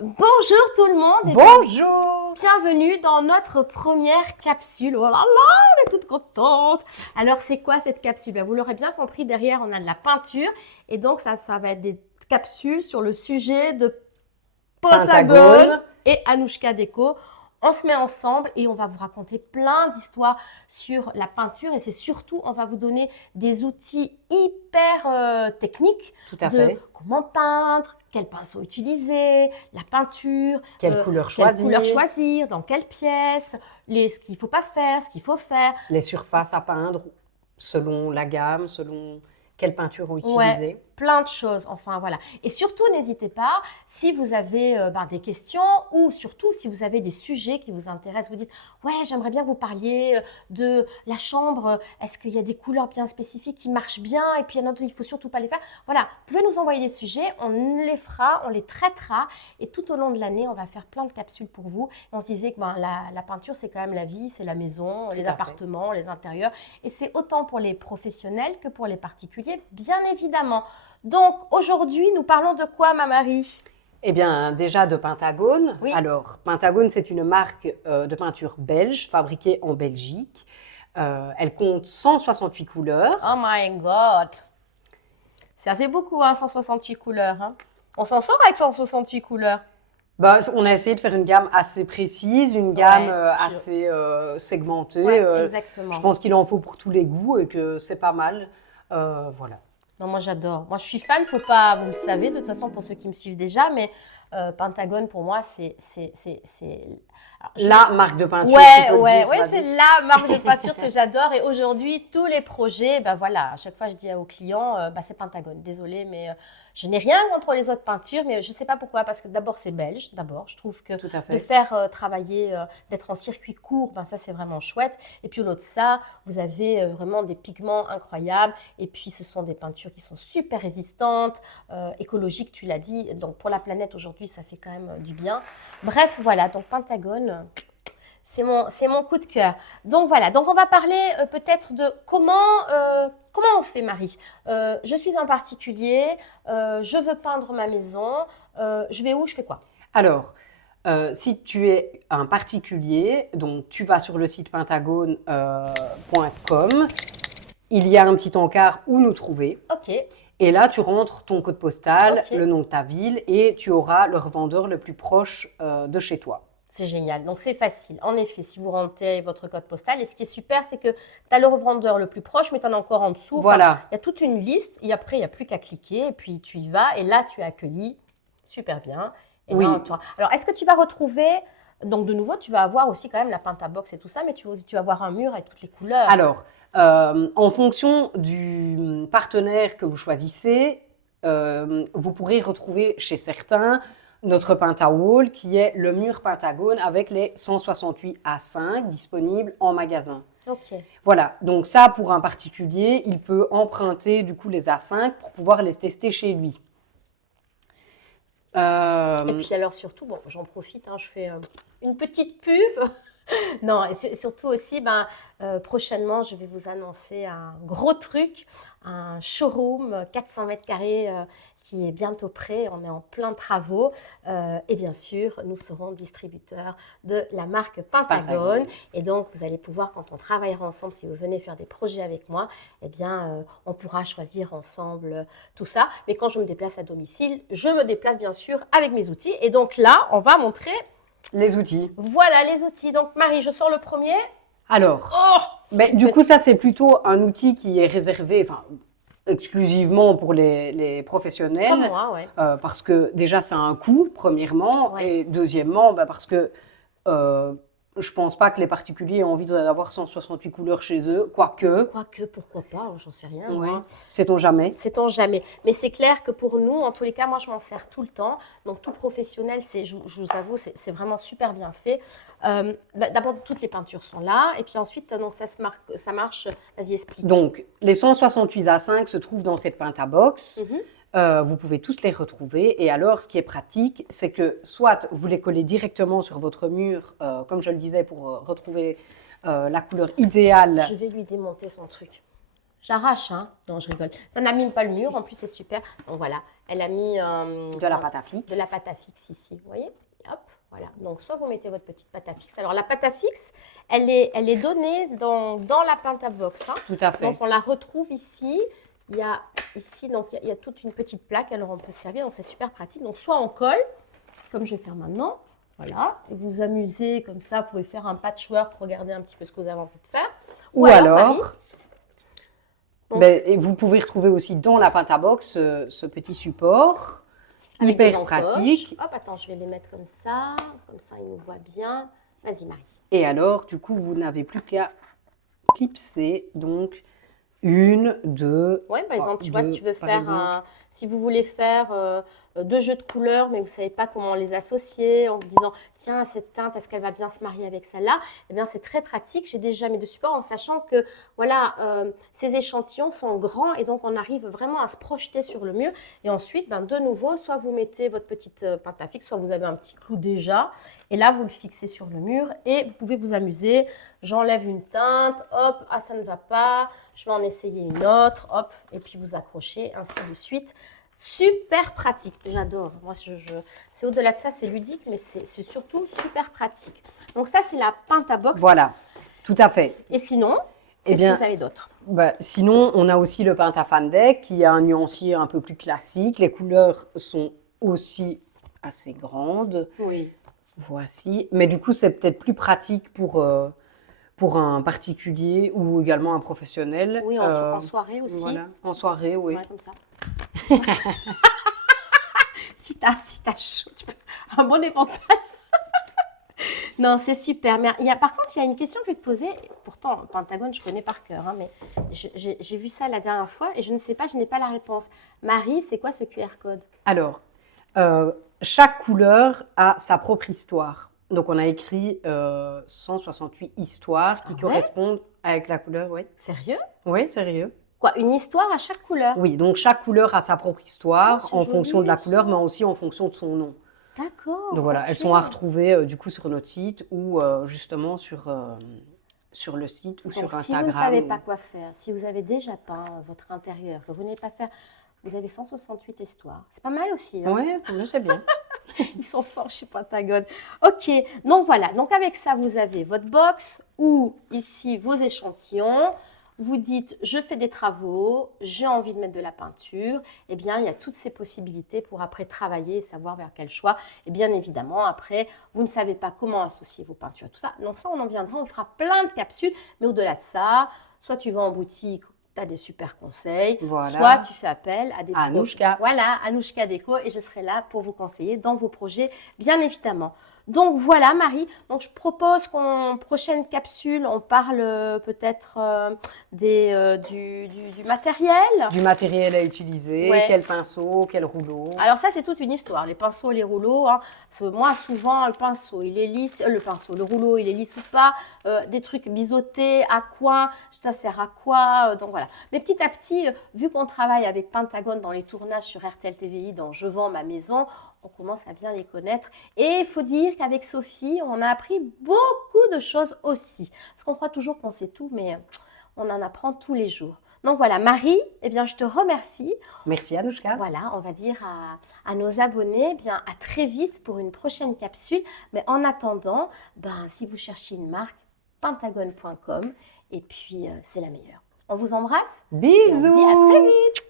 Bonjour tout le monde et Bonjour! bienvenue dans notre première capsule. Oh là là, on est toute contente. Alors c'est quoi cette capsule? Vous l'aurez bien compris, derrière on a de la peinture et donc ça va être des capsules sur le sujet de Pentagone et Anouchka Déco. On se met ensemble et on va vous raconter plein d'histoires sur la peinture et c'est surtout, on va vous donner des outils hyper techniques Tout à de fait. comment peindre, quel pinceau utiliser, la peinture, Quelle couleur quelle couleur choisir? choisir, dans quelle pièce, ce qu'il ne faut pas faire, ce qu'il faut faire. Les surfaces à peindre selon la gamme, selon quelle peinture Ouais, utiliser. plein de choses. Enfin, voilà. Et surtout, n'hésitez pas, si vous avez des questions ou surtout si vous avez des sujets qui vous intéressent, vous dites, ouais, j'aimerais bien que vous parliez de la chambre. Est-ce qu'il y a des couleurs bien spécifiques qui marchent bien et puis il y en a d'autres, il faut surtout pas les faire. Voilà, vous pouvez nous envoyer des sujets, on les fera, on les traitera et tout au long de l'année, on va faire plein de capsules pour vous. Et on se disait que la peinture, c'est quand même la vie, c'est la maison, les à fait. appartements, les intérieurs. Et c'est autant pour les professionnels que pour les particuliers, bien évidemment. Donc, aujourd'hui, nous parlons de quoi, ma Marie? Eh bien, déjà de Pentagone. Oui. Alors, Pentagone, c'est une marque de peinture belge fabriquée en Belgique. Elle compte 168 couleurs. Oh my God! C'est assez beaucoup, hein, 168 couleurs. Hein. On s'en sort avec 168 couleurs. Bah, on a essayé de faire une gamme assez précise, une gamme Ouais, assez segmentée. Ouais, Je exactement. pense qu'il en faut pour tous les goûts et que c'est pas mal. Voilà. Non, moi j'adore. Moi je suis fan, faut pas, vous le savez de toute façon pour ceux qui me suivent déjà, mais Pentagone pour moi Alors, La marque de peinture, tu Ouais, peux le ouais, dire, ouais, vas-y. c'est la marque de peinture que j'adore. Et aujourd'hui, tous les projets, ben voilà, à chaque fois je dis aux clients, c'est Pentagone. Désolée, mais je n'ai rien contre les autres peintures, mais je ne sais pas pourquoi. Parce que d'abord, c'est belge. D'abord, je trouve que Tout à de fait. faire travailler, d'être en circuit court, ben ça, c'est vraiment chouette. Et puis, au-delà de ça, vous avez vraiment des pigments incroyables. Et puis, ce sont des peintures qui sont super résistantes, écologiques, tu l'as dit. Donc, pour la planète, aujourd'hui, ça fait quand même du bien. Bref, voilà. Donc, Pentagone. C'est mon coup de cœur. Donc voilà, donc on va parler peut-être de comment on fait, Marie. Je suis un particulier, je veux peindre ma maison, je vais où, je fais quoi? Alors, si tu es un particulier, donc tu vas sur le site pentagone.com, il y a un petit encart où nous trouver. Ok, Et là, tu rentres ton code postal, ok. le nom de ta ville et tu auras le revendeur le plus proche de chez toi. C'est génial. Donc c'est facile. En effet, si vous rentrez votre code postal, et ce qui est super, c'est que tu as le revendeur le plus proche, mais tu en as encore en dessous. Enfin, Voilà. il y a toute une liste et après, il n'y a plus qu'à cliquer et puis tu y vas et là, tu es accueilli. Super bien. Et Oui. là, alors, est-ce que tu vas retrouver, donc de nouveau, tu vas avoir aussi quand même la Pentabox et tout ça, mais tu vas avoir un mur avec toutes les couleurs. Alors, en fonction du partenaire que vous choisissez, vous pourrez retrouver chez certains notre Pentawall qui est le mur Pentagone avec les 168 A5 disponibles en magasin. Ok. Voilà, donc ça pour un particulier, il peut emprunter du coup les A5 pour pouvoir les tester chez lui. Et puis alors surtout, bon, j'en profite, hein, je fais une petite pub. Non, et surtout aussi, prochainement, je vais vous annoncer un gros truc, un showroom 400 mètres carrés qui est bientôt prêt. On est en plein travaux. Et bien sûr, nous serons distributeurs de la marque Pentagone. Et donc, vous allez pouvoir, quand on travaillera ensemble, si vous venez faire des projets avec moi, eh bien, on pourra choisir ensemble tout ça. Mais quand je me déplace à domicile, je me déplace bien sûr avec mes outils. Et donc là, on va montrer... Les outils. Voilà les outils. Donc Marie, je sors le premier. Alors, Oh, du coup, ça c'est plutôt un outil qui est réservé, enfin, exclusivement pour les professionnels. Comme moi, ouais. Parce que déjà, ça a un coût, premièrement, Ouais. et deuxièmement, parce que je pense pas que les particuliers aient envie d'avoir 168 couleurs chez eux, quoique, Quoique, pourquoi pas, hein, j'en sais rien. ouais, Moi. sait-on jamais. Sait-on jamais. Mais c'est clair que pour nous, en tous les cas, moi, je m'en sers tout le temps. Donc, tout professionnel, je vous avoue, c'est vraiment super bien fait. D'abord, toutes les peintures sont là. Et puis ensuite, donc, ça marche. Vas-y, explique. Donc, les 168 A5 se trouvent dans cette Pentabox. Mhm. Vous pouvez tous les retrouver. Et alors, ce qui est pratique, c'est que soit vous les collez directement sur votre mur, comme je le disais, pour retrouver la couleur idéale. Je vais lui démonter son truc. J'arrache, hein. Non, je rigole. Ça n'abîme pas le mur, en plus c'est super. Donc voilà, elle a mis De la pâte à fixe. de la pâte à fixe ici, vous voyez? Hop, voilà. Donc soit vous mettez votre petite pâte à fixe. Alors la pâte à fixe, elle est donnée dans la pâte à box, hein. Tout à fait. Donc on la retrouve ici. Il y a ici, donc il y a toute une petite plaque, alors on peut se servir, donc c'est super pratique. Donc soit on colle, comme je vais faire maintenant, voilà, et vous amusez comme ça, vous pouvez faire un patchwork, regardez un petit peu ce que vous avez envie de faire. Ou Marie, alors, donc, et vous pouvez retrouver aussi dans la pâte à box ce petit support, avec des hyper encoches. pratique. Hop, attends, je vais les mettre comme ça ils nous voient bien. Vas-y Marie. Et alors, du coup, vous n'avez plus qu'à clipser, donc, 1, 2, Ouais, par exemple, tu vois, si tu veux par faire exemple. si vous voulez faire 2 jeux de couleurs, mais vous ne savez pas comment les associer, en vous disant, tiens, cette teinte, est-ce qu'elle va bien se marier avec celle-là? Eh bien, c'est très pratique. J'ai déjà mis de support en sachant que, voilà, ces échantillons sont grands et donc on arrive vraiment à se projeter sur le mur. Et ensuite, ben, de nouveau, soit vous mettez votre petite pâte à fixe, soit vous avez un petit clou déjà. Et là, vous le fixez sur le mur et vous pouvez vous amuser. J'enlève une teinte, hop, ah, ça ne va pas, je vais en essayer une autre, hop, et puis vous accrochez, ainsi de suite. Super pratique, j'adore. Moi, c'est au-delà de ça, c'est ludique, mais c'est surtout super pratique. Donc ça, c'est la pâte à box. Voilà, tout à fait. Et sinon, Eh qu'est-ce bien, que vous avez d'autre? sinon, on a aussi le Pentafan Deck qui a un nuancier un peu plus classique. Les couleurs sont aussi assez grandes. Oui. Voici. Mais du coup, c'est peut-être plus pratique pour un particulier ou également un professionnel. Oui, en soirée aussi. Voilà. En soirée, oui. Ouais, comme ça. Si t'as chaud, tu peux... un bon éventail. Non, c'est super. Mais par contre, il y a une question que je vais te poser. Pourtant, Pentagone, je connais par cœur, hein, mais j'ai vu ça la dernière fois et je ne sais pas, je n'ai pas la réponse. Marie, c'est quoi ce QR code? Alors, chaque couleur a sa propre histoire. Donc, on a écrit 168 histoires qui Ah ouais? correspondent avec la couleur. Oui, Sérieux? oui, sérieux. Quoi, une histoire à chaque couleur? Oui, donc chaque couleur a sa propre histoire Oh, c'est en fonction de la joli, couleur, ça. mais aussi en fonction de son nom. D'accord. Donc voilà, ok. elles sont à retrouver du coup sur notre site ou justement sur le site ou Donc, sur si vous ne Instagram. savez pas quoi faire, si vous avez déjà peint votre intérieur, que vous n'avez pas fait, vous avez 168 histoires. C'est pas mal aussi. Hein. Oui, c'est bien. Ils sont forts chez Pentagone. Ok, donc voilà. Donc avec ça, vous avez votre box ou ici vos échantillons. Vous dites, je fais des travaux, j'ai envie de mettre de la peinture. Eh bien, il y a toutes ces possibilités pour après travailler et savoir vers quel choix. Et bien évidemment, après, vous ne savez pas comment associer vos peintures à tout ça. Donc ça, on en viendra, on fera plein de capsules. Mais au-delà de ça, soit tu vas en boutique, tu as des super conseils, Voilà. soit tu fais appel à des pros. Anouchka. Voilà, Anouchka Déco, et je serai là pour vous conseiller dans vos projets, bien évidemment. Donc voilà, Marie. Donc je propose qu'en prochaine capsule, on parle peut-être du matériel. Du matériel à utiliser, Ouais. quel pinceau, quel rouleau. Alors ça, c'est toute une histoire. Les pinceaux, les rouleaux. Hein. Parce que moi, souvent, le pinceau, il est lisse. Le rouleau, il est lisse ou pas. Des trucs biseautés, à quoi? Ça sert à quoi? Donc voilà. Mais petit à petit, vu qu'on travaille avec Pentagone dans les tournages sur RTL TVI, dans Je vends ma maison, on commence à bien les connaître. Et il faut dire qu'avec Sophie, on a appris beaucoup de choses aussi. Parce qu'on croit toujours qu'on sait tout, mais on en apprend tous les jours. Donc voilà, Marie, eh bien, je te remercie. Merci Anouchka. Voilà, on va dire à nos abonnés, eh bien, à très vite pour une prochaine capsule. Mais en attendant, si vous cherchez une marque, pentagone.com et puis c'est la meilleure. On vous embrasse. Bisous. Et on vous dit à très vite.